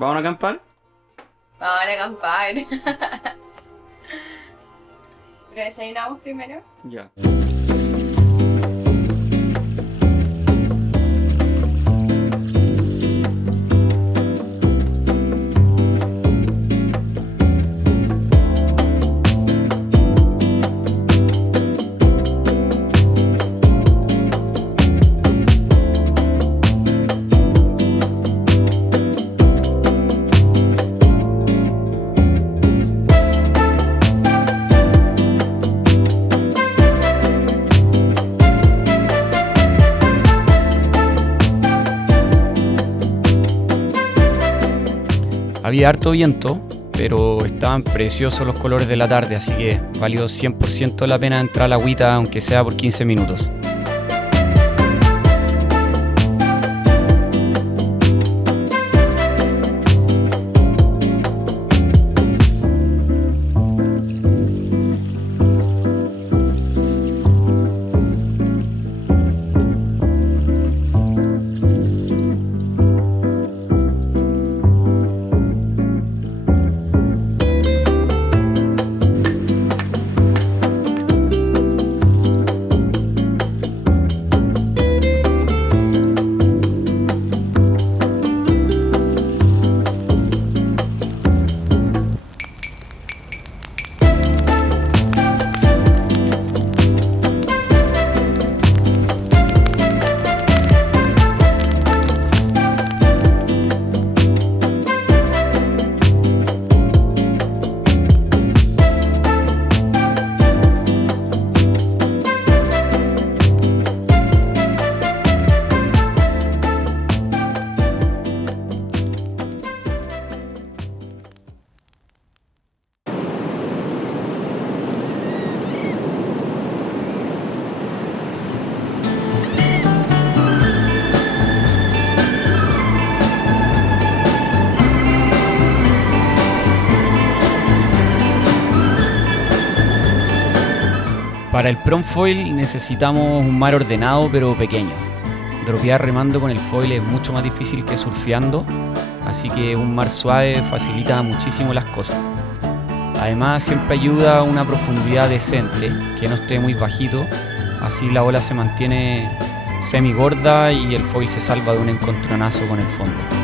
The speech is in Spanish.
¿Vamos a acampar? Vamos a acampar. ¿Pero desayunamos primero? Ya. Había harto viento, pero estaban preciosos los colores de la tarde, así que valió 100% la pena entrar a la agüita, aunque sea por 15 minutos. Para el prom foil necesitamos un mar ordenado pero pequeño. Dropear remando con el foil es mucho más difícil que surfeando, así que un mar suave facilita muchísimo las cosas. Además siempre ayuda a una profundidad decente, que no esté muy bajito, así la ola se mantiene semi gorda y el foil se salva de un encontronazo con el fondo.